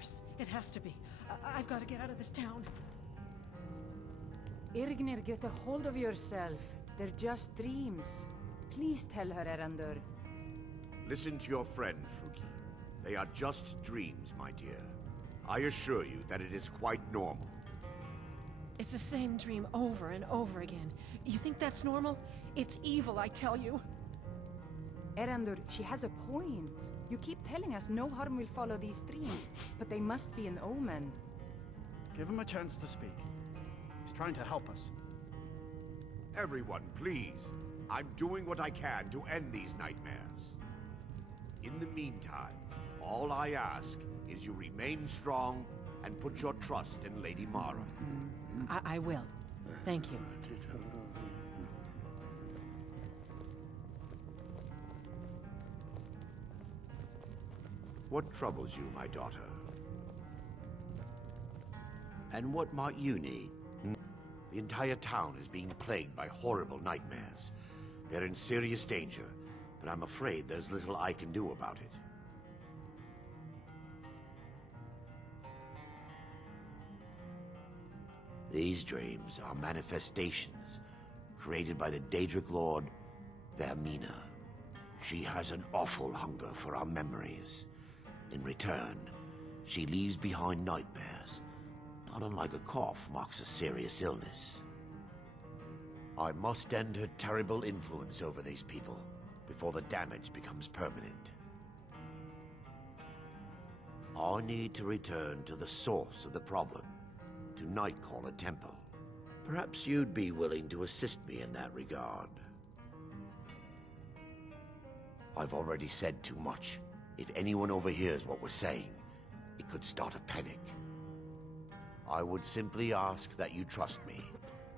course. It has to be. I've got to get out of this town. Irgnir, get a hold of yourself. They're just dreams. Please tell her, Erandur. Listen to your friend, Fruki. They are just dreams, my dear. I assure you that it is quite normal. It's the same dream over and over again. You think that's normal? It's evil, I tell you. Erandur, she has a point. You keep telling us no harm will follow these dreams, but they must be an omen. Give him a chance to speak. He's trying to help us. Everyone, please. I'm doing what I can to end these nightmares. In the meantime, all I ask is you remain strong and put your trust in Lady Mara. I will. Thank you. What troubles you, my daughter? And what might you need? The entire town is being plagued by horrible nightmares. They're in serious danger, but I'm afraid there's little I can do about it. These dreams are manifestations created by the Daedric Lord, Vaermina. She has an awful hunger for our memories. In return, she leaves behind nightmares. Not unlike a cough marks a serious illness. I must end her terrible influence over these people before the damage becomes permanent. I need to return to the source of the problem, to Nightcaller Temple. Perhaps you'd be willing to assist me in that regard. I've already said too much. If anyone overhears what we're saying, it could start a panic. I would simply ask that you trust me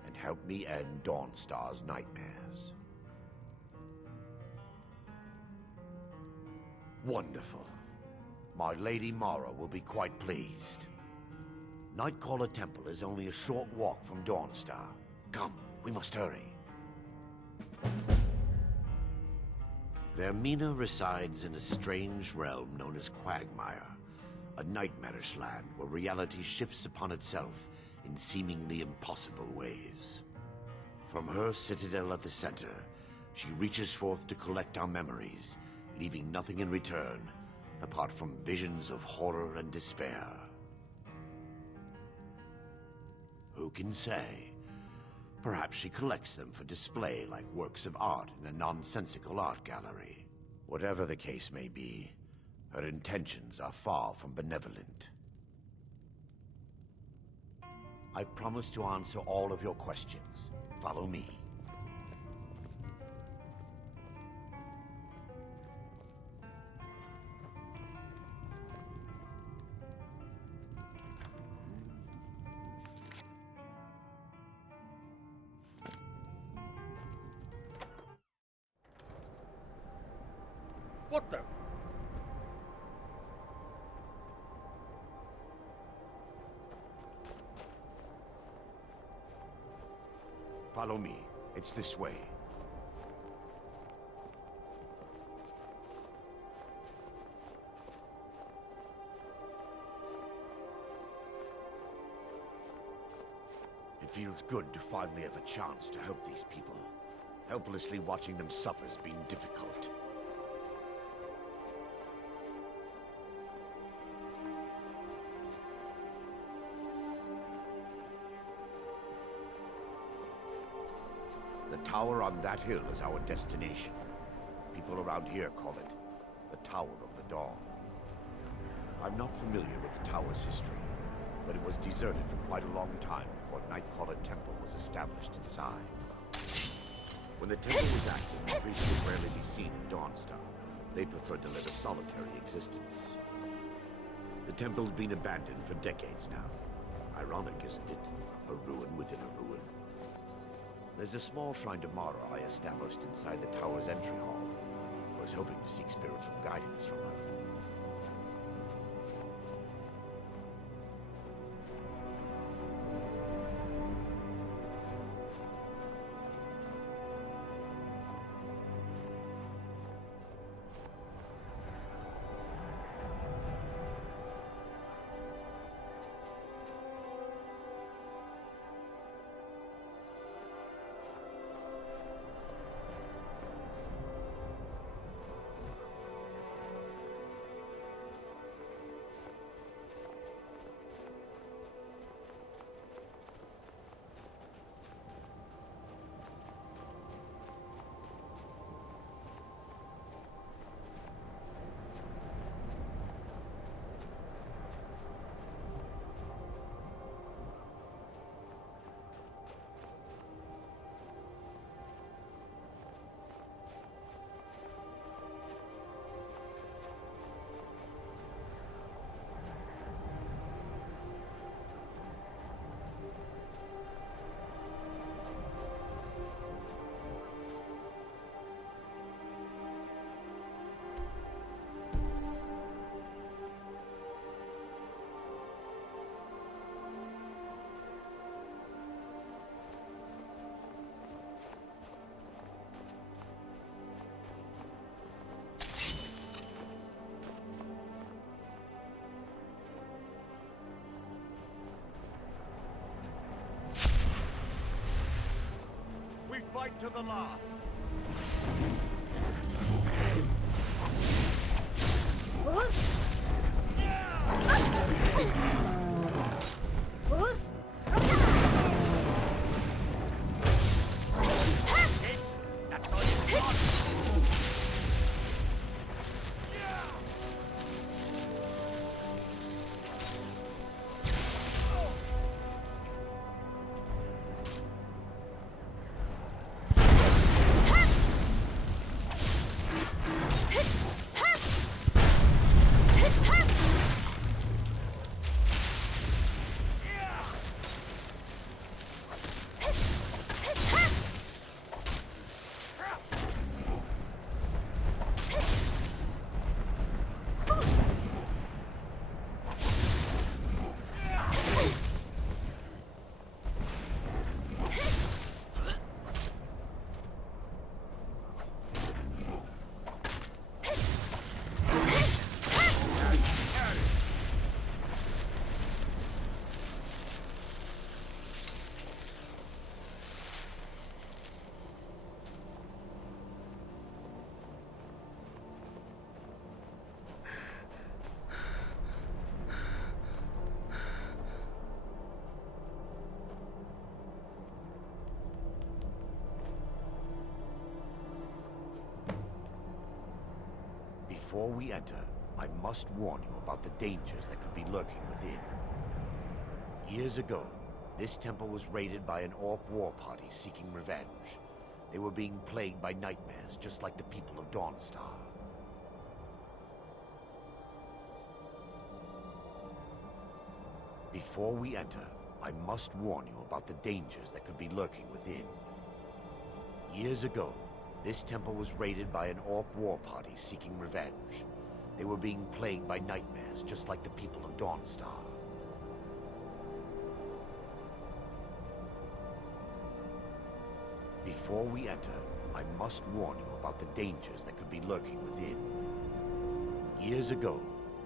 and help me end Dawnstar's nightmares. Wonderful. My Lady Mara will be quite pleased. Nightcaller Temple is only a short walk from Dawnstar. Come, we must hurry. Vaermina resides in a strange realm known as Quagmire, a nightmarish land where reality shifts upon itself in seemingly impossible ways. From her citadel at the center, she reaches forth to collect our memories, leaving nothing in return apart from visions of horror and despair. Who can say? Perhaps she collects them for display like works of art in a nonsensical art gallery. Whatever the case may be, her intentions are far from benevolent. I promise to answer all of your questions. Follow me. What the? Follow me. It's this way. It feels good to finally have a chance to help these people. Helplessly watching them suffer has been difficult. The tower on that hill is our destination. People around here call it the Tower of the Dawn. I'm not familiar with the tower's history, but it was deserted for quite a long time before Nightcaller Temple was established inside. When the temple was active, the priests would rarely be seen in Dawnstar. They preferred to live a solitary existence. The temple's been abandoned for decades now. Ironic, isn't it? A ruin within a ruin. There's a small shrine to Mara I established inside the tower's entry hall. I was hoping to seek spiritual guidance from her. fight to the last. That's all you got. Before we enter, I must warn you about the dangers that could be lurking within. Years ago, this temple was raided by an orc war party seeking revenge. They were being plagued by nightmares, just like the people of Dawnstar. Before we enter, I must warn you about the dangers that could be lurking within. Years ago, this temple was raided by an orc war party seeking revenge. They were being plagued by nightmares, just like the people of Dawnstar. Before we enter, I must warn you about the dangers that could be lurking within. Years ago,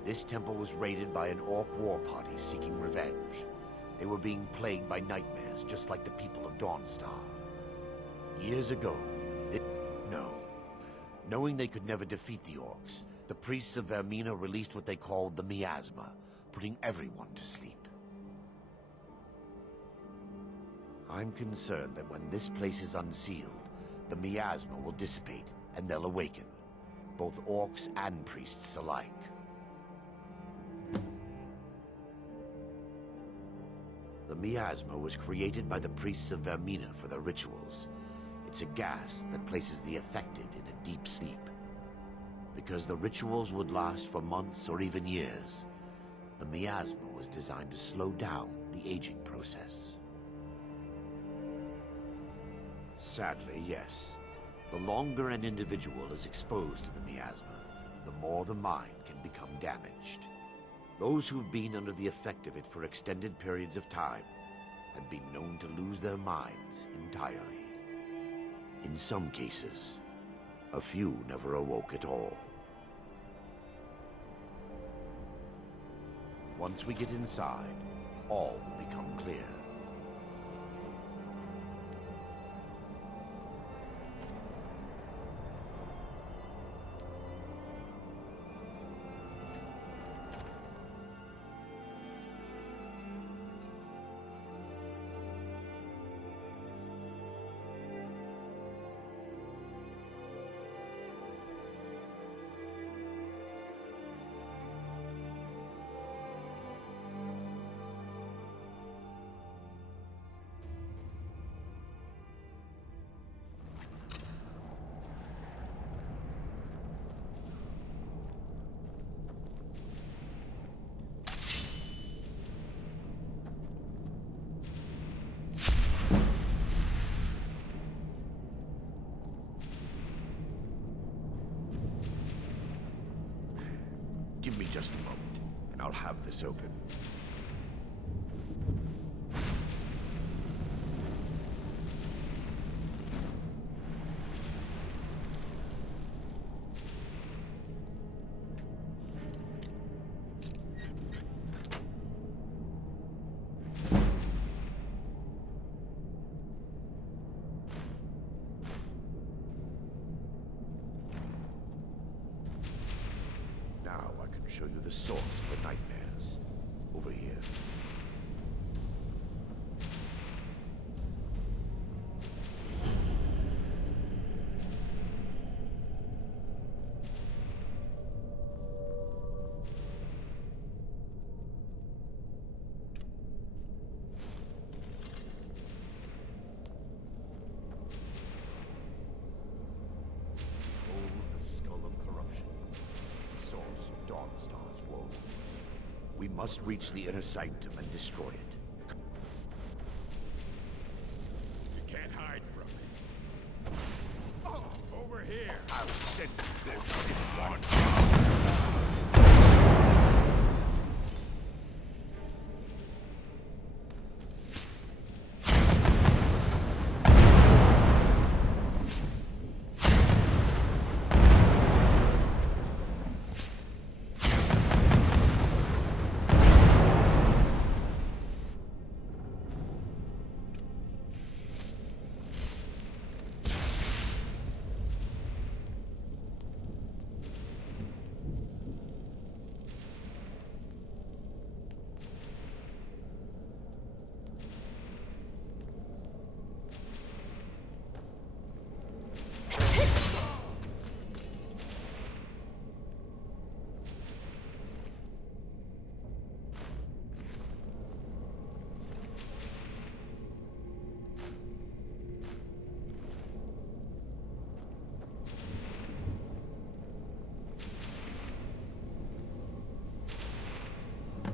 this temple was raided by an orc war party seeking revenge. They were being plagued by nightmares, just like the people of Dawnstar. Years ago, knowing they could never defeat the orcs, the priests of Vaermina released what they called the Miasma, putting everyone to sleep. I'm concerned that when this place is unsealed, the Miasma will dissipate and they'll awaken, both orcs and priests alike. The Miasma was created by the priests of Vaermina for their rituals. It's a gas that places the affected in a deep sleep. Because the rituals would last for months or even years, the Miasma was designed to slow down the aging process. Sadly, yes. The longer an individual is exposed to the Miasma, the more the mind can become damaged. Those who've been under the effect of it for extended periods of time have been known to lose their minds entirely. In some cases, a few never awoke at all. Once we get inside, all will become clear. Give me just a moment, and I'll have this open. the source of the nightmares. Over here. We must reach the inner sanctum and destroy it. You can't hide from me. Oh, over here! I'll send you to one.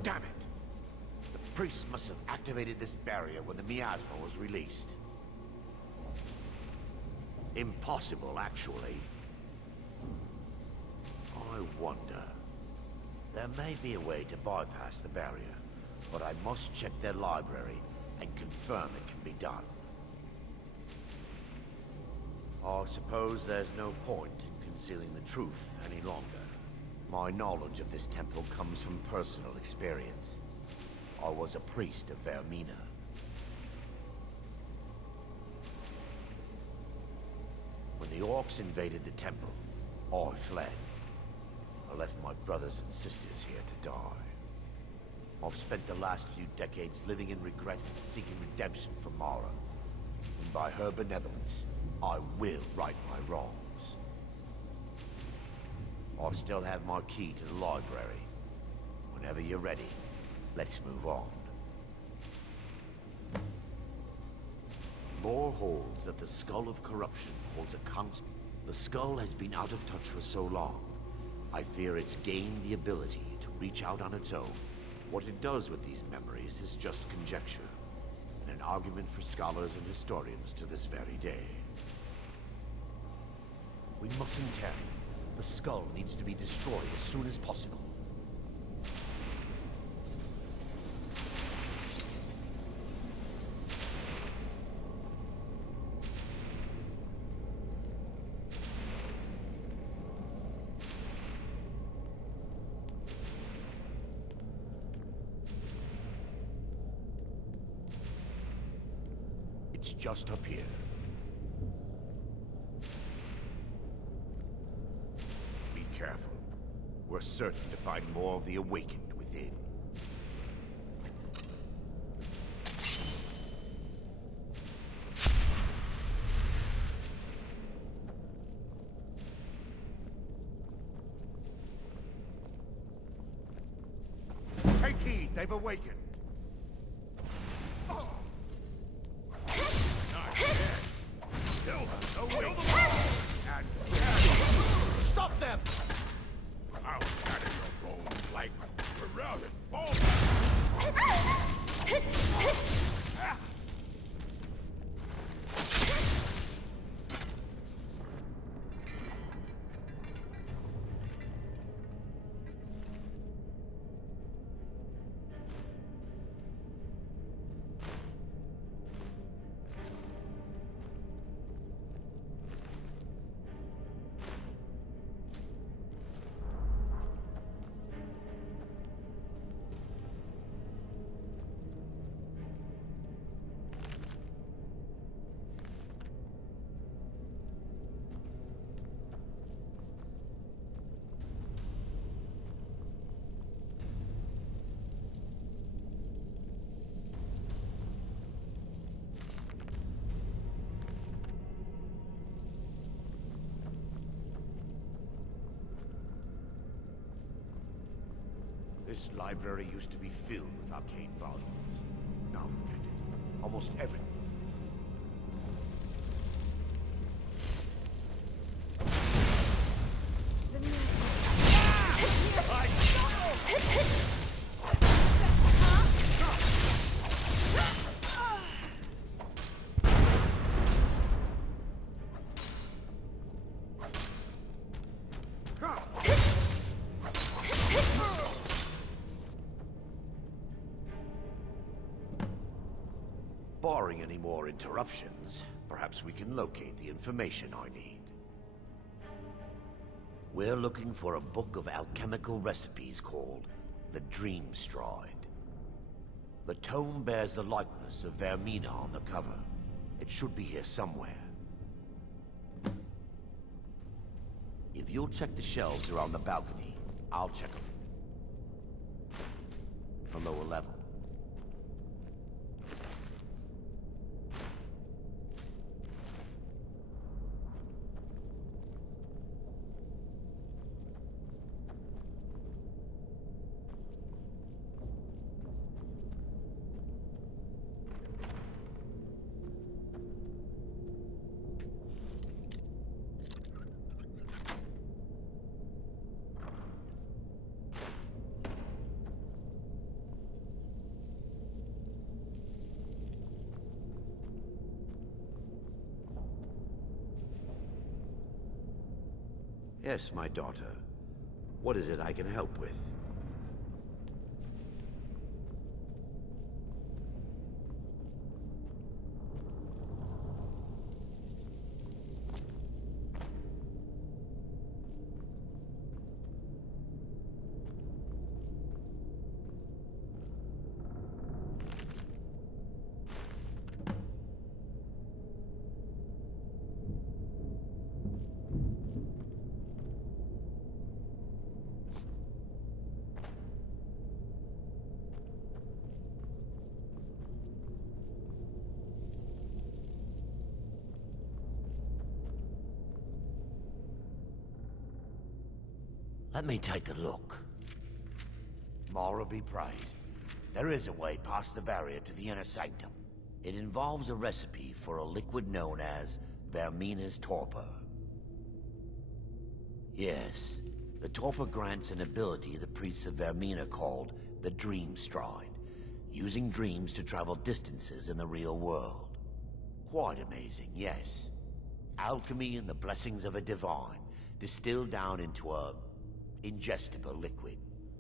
Damn it! The priest must have activated this barrier when the miasma was released. Impossible, actually. I wonder. There may be a way to bypass the barrier, but I must check their library and confirm it can be done. I suppose there's no point in concealing the truth any longer. My knowledge of this temple comes from personal experience. I was a priest of Vaermina. When the orcs invaded the temple, I fled. I left my brothers and sisters here to die. I've spent the last few decades living in regret, seeking redemption from Mara. And by her benevolence, I will right my wrongs. I still have my key to the library. Whenever you're ready, let's move on. Lore holds that the Skull of Corruption holds a constant. The skull has been out of touch for so long. I fear it's gained the ability to reach out on its own. What it does with these memories is just conjecture, and an argument for scholars and historians to this very day. We mustn't tarry. The skull needs to be destroyed as soon as possible. It's just up here. Be careful. We're certain to find more of the awakened within. Take heed, they've awakened. Stop them! I'll scatter your bones like corroded bones! This library used to be filled with arcane volumes. Now look at it. Almost every... Barring any more interruptions, perhaps we can locate the information I need. We're looking for a book of alchemical recipes called the Dream Stride. The tome bears the likeness of Vaermina on the cover. It should be here somewhere. If you'll check the shelves around the balcony, I'll check them. The lower level. Yes, my daughter. What is it I can help with? Let me take a look. Mara be praised. There is a way past the barrier to the inner sanctum. It involves a recipe for a liquid known as Vaermina's torpor. Yes, the torpor grants an ability the priests of Vaermina called the Dream Stride, using dreams to travel distances in the real world. Quite amazing, yes. Alchemy and the blessings of a divine, distilled down into a ingestible liquid.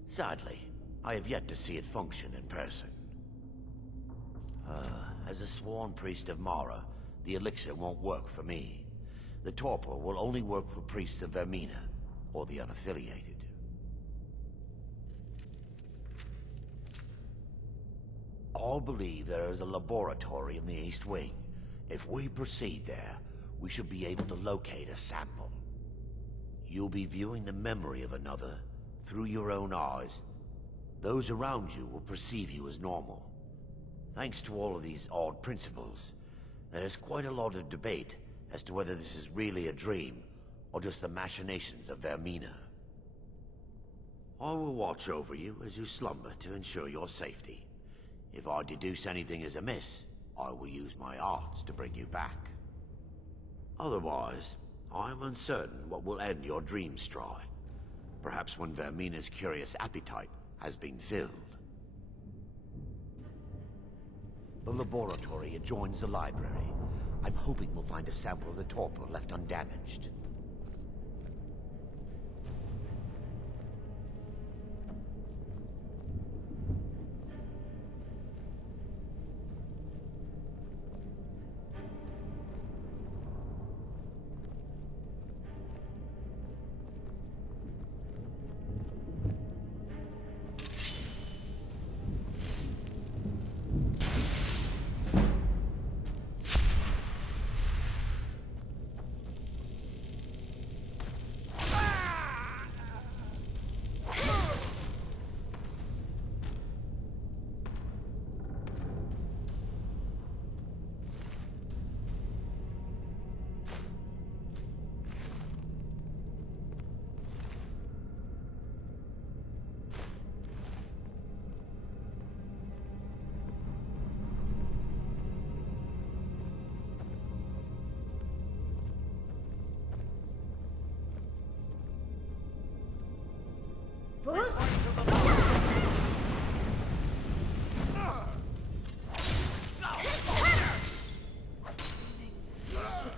Sadly, I have yet to see it function in person. As a sworn priest of Mara, the elixir won't work for me. The torpor will only work for priests of Vaermina, or the unaffiliated. All believe there is a laboratory in the East Wing. If we proceed there, we should be able to locate a sample. You'll be viewing the memory of another through your own eyes. Those around you will perceive you as normal. Thanks to all of these odd principles, there is quite a lot of debate as to whether this is really a dream or just the machinations of Vaermina. I will watch over you as you slumber to ensure your safety. If I deduce anything is amiss, I will use my arts to bring you back. Otherwise, I am uncertain what will end your dream stride. Perhaps when Vaermina's curious appetite has been filled. The laboratory adjoins the library. I'm hoping we'll find a sample of the torpor left undamaged.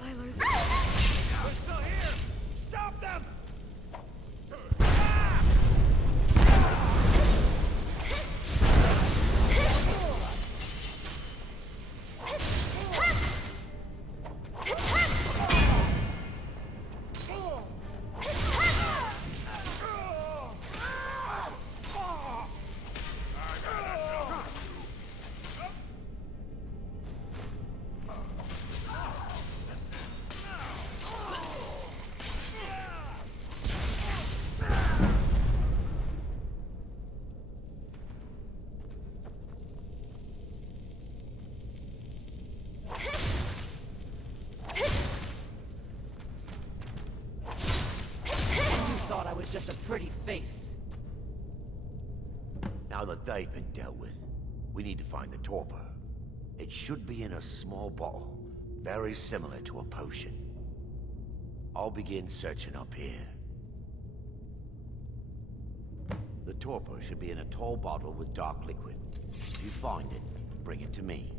compilers. They're still here! Stop them! Just a pretty face. Now that they've been dealt with, we need to find the torpor. It should be in a small bottle, very similar to a potion. I'll begin searching up here. The torpor should be in a tall bottle with dark liquid. If you find it, bring it to me.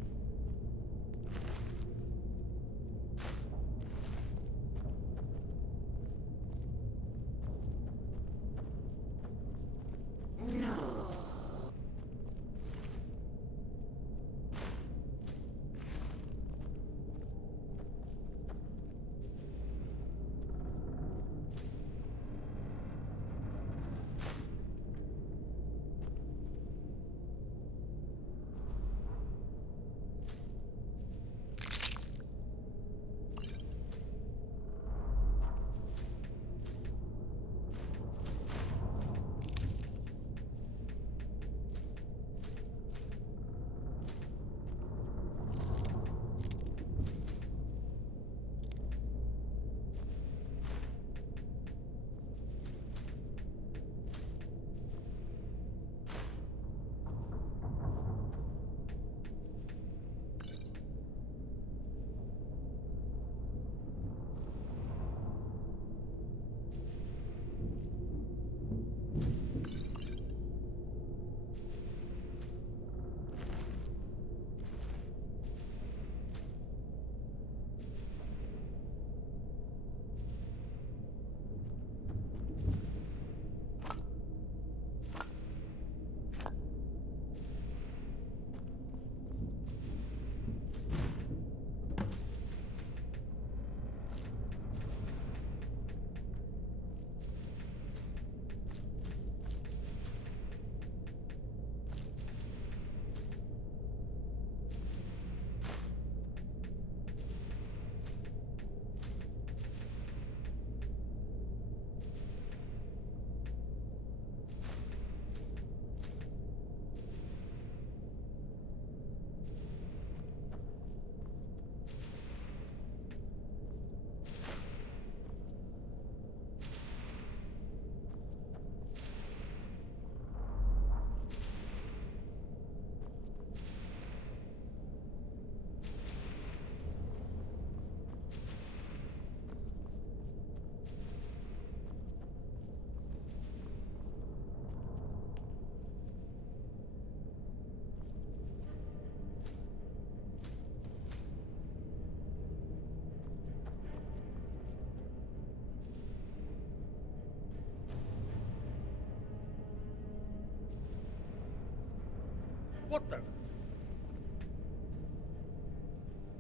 What the?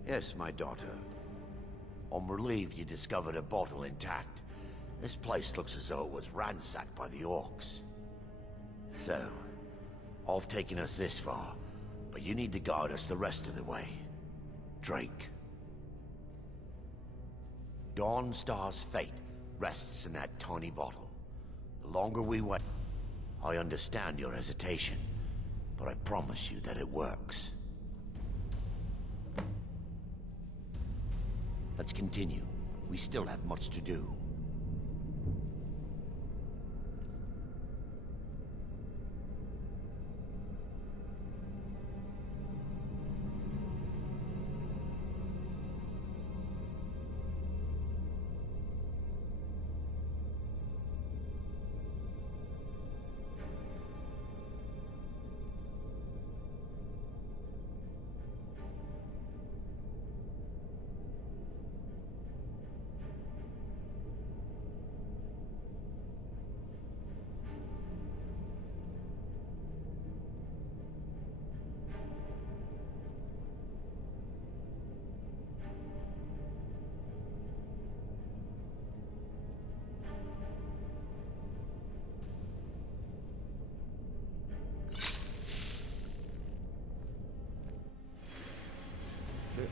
Yes, my daughter. I'm relieved you discovered a bottle intact. This place looks as though it was ransacked by the orcs. So, I've taken us this far, but you need to guide us the rest of the way. Drake. Dawnstar's fate rests in that tiny bottle. The longer we wait... I understand your hesitation, but I promise you that it works. Let's continue. We still have much to do.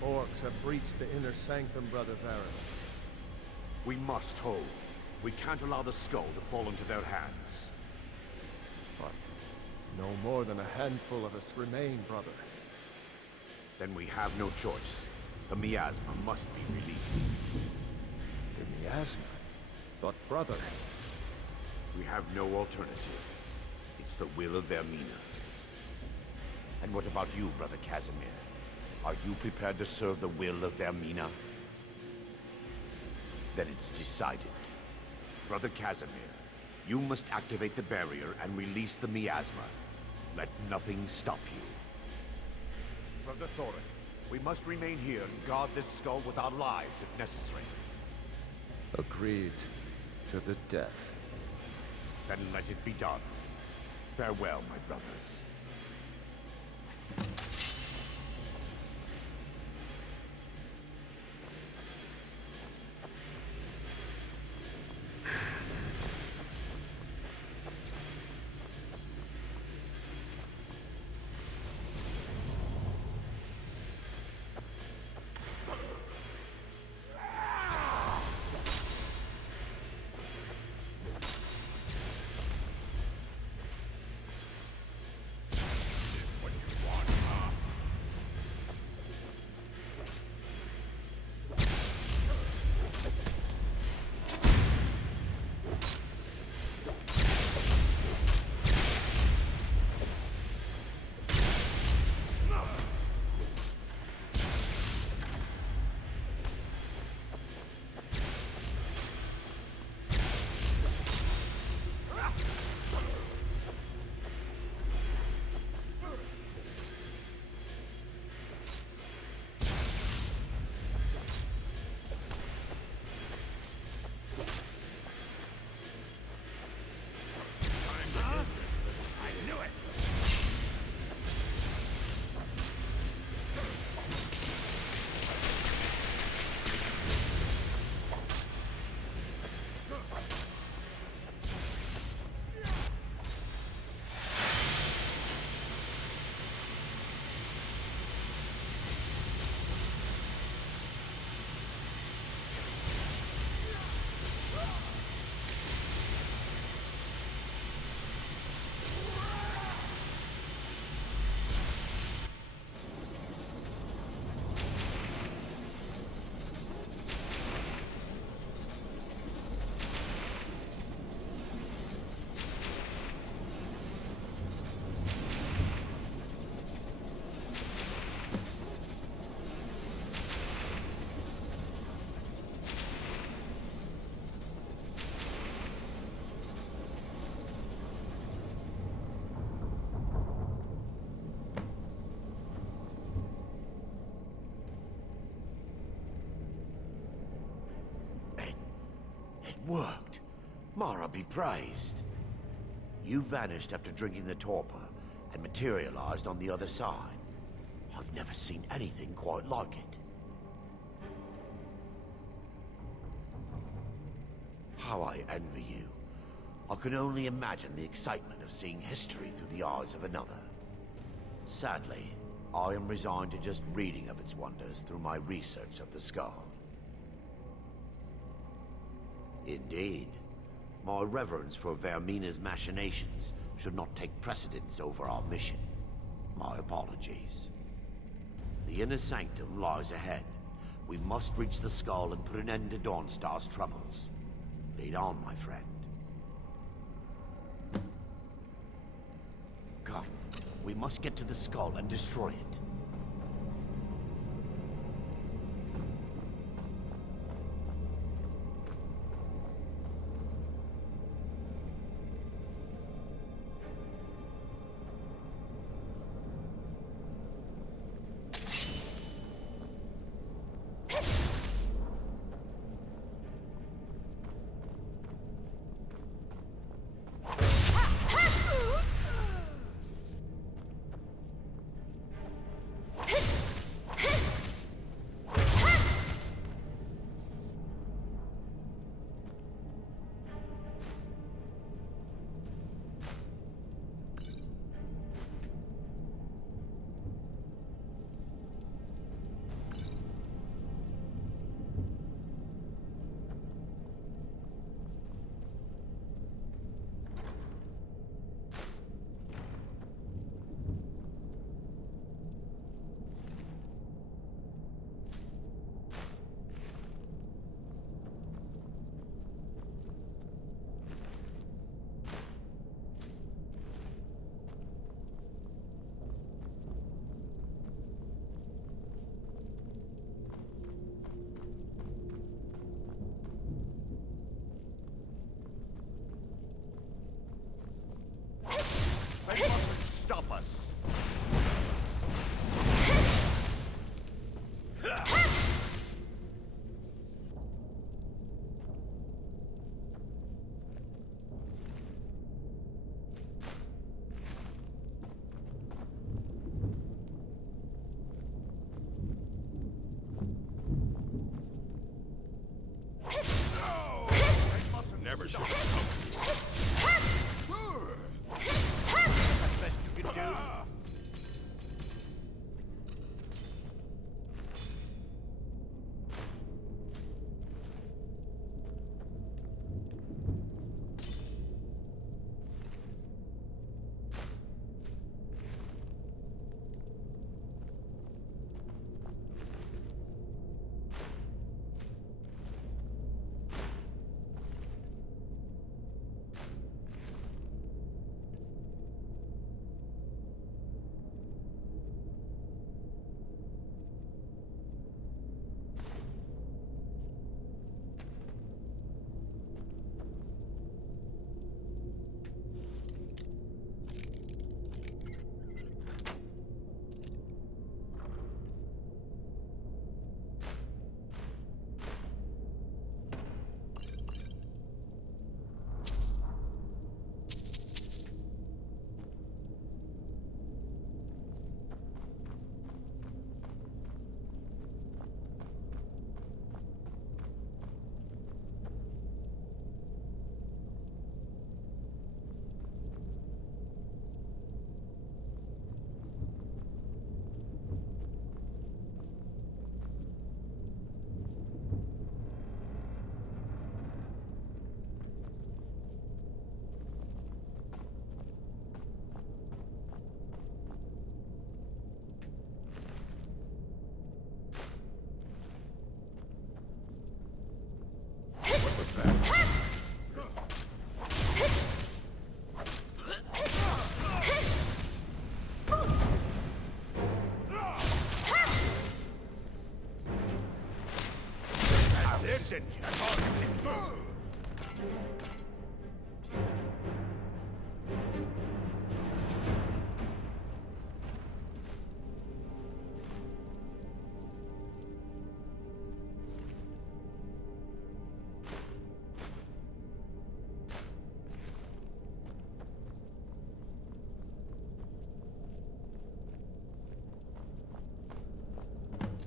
Orcs have breached the inner sanctum, Brother Vaermina. We must hold. We can't allow the skull to fall into their hands. But no more than a handful of us remain, brother. Then we have no choice. The miasma must be released. The miasma? But brother... We have no alternative. It's the will of Vaermina. And what about you, Brother Casimir? Are you prepared to serve the will of Vaermina? Then it's decided. Brother Casimir, you must activate the barrier and release the miasma. Let nothing stop you. Brother Thoric, we must remain here and guard this skull with our lives if necessary. Agreed to the death. Then let it be done. Farewell, my brothers. Worked. Mara be praised. You vanished after drinking the torpor and materialized on the other side. I've never seen anything quite like it. How I envy you. I can only imagine the excitement of seeing history through the eyes of another. Sadly, I am resigned to just reading of its wonders through my research of the skull. Indeed. My reverence for Vaermina's machinations should not take precedence over our mission. My apologies. The inner sanctum lies ahead. We must reach the skull and put an end to Dawnstar's troubles. Lead on, my friend. Come. We must get to the skull and destroy it. position. That's best you can do.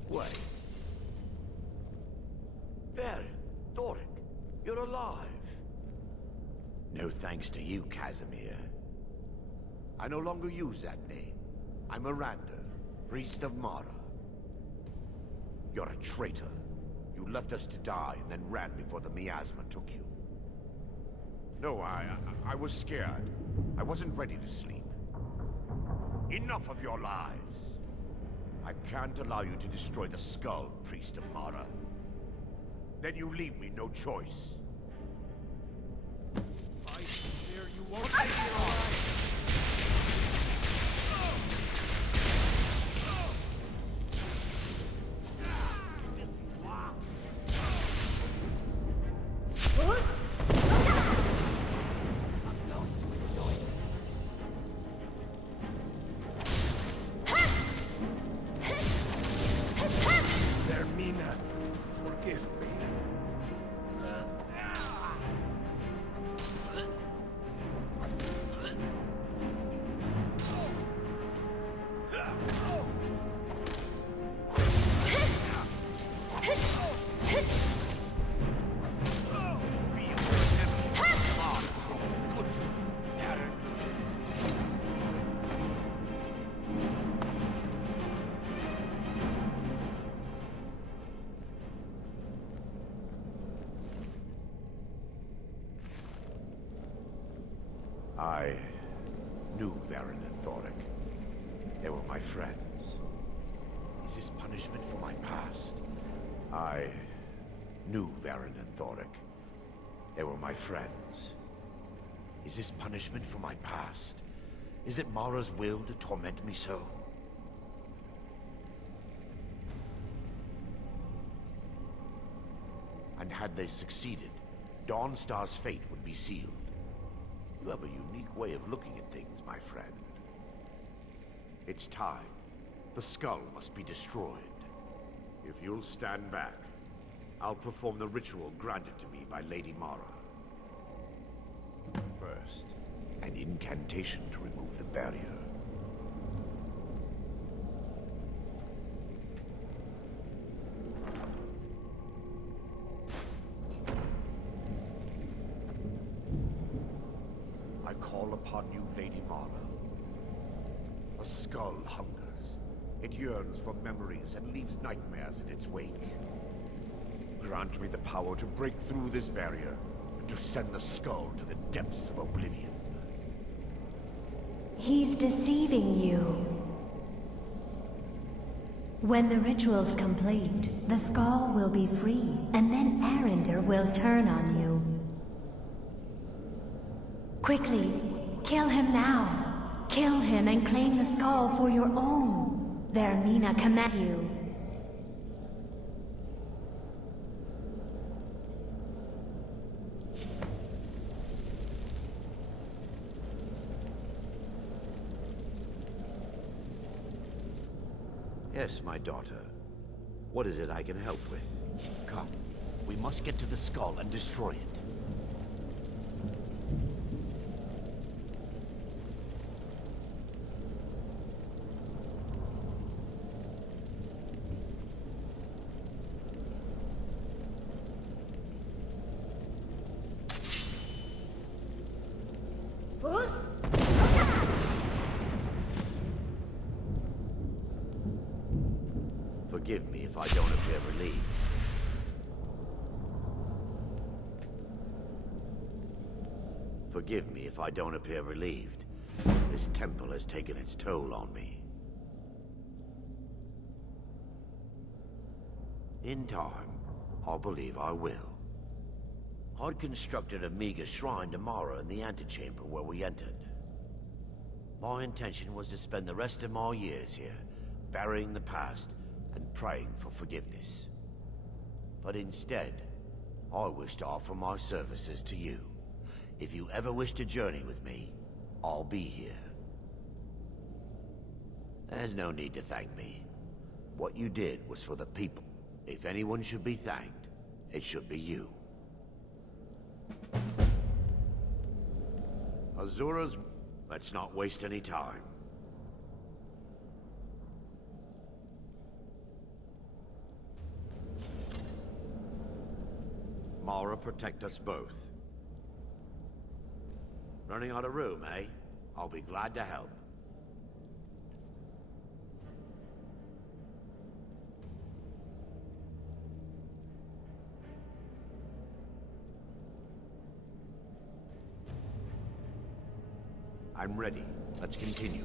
Wait. Thoric, you're alive. No thanks to you, Casimir. I no longer use that name. I'm Miranda, priest of Mara. You're a traitor. You left us to die and then ran before the miasma took you. No, I was scared. I wasn't ready to sleep. Enough of your lies. I can't allow you to destroy the skull, priest of Mara. Then you leave me no choice. I fear you won't make it alive. Vaermina, forgive me. I knew Varen and Thoric. They were my friends. Is this punishment for my past? I knew Varen and Thoric. They were my friends. Is this punishment for my past? Is it Mara's will to torment me so? And had they succeeded, Dawnstar's fate would be sealed. You have a unique way of looking at things, my friend. It's time. The skull must be destroyed. If you'll stand back, I'll perform the ritual granted to me by Lady Mara. First, an incantation to remove the barrier. upon you, Lady Mara. A skull hungers. It yearns for memories and leaves nightmares in its wake. Grant me the power to break through this barrier and to send the skull to the depths of oblivion. He's deceiving you. When the ritual's complete, the skull will be free, and then Arender will turn on you. Quickly, kill him now. Kill him and claim the skull for your own. Vaermina commands you. Yes, my daughter. What is it I can help with? Come. We must get to the skull and destroy it. Forgive me if I don't appear relieved. Forgive me if I don't appear relieved. This temple has taken its toll on me. In time, I believe I will. I'd constructed a meager shrine to Mara in the antechamber where we entered. My intention was to spend the rest of my years here, burying the past and praying for forgiveness. But instead, I wish to offer my services to you. If you ever wish to journey with me, I'll be here. There's no need to thank me. What you did was for the people. If anyone should be thanked, it should be you. Azura's... Let's not waste any time. Mara, protect us both. Running out of room, eh? I'll be glad to help. I'm ready. Let's continue.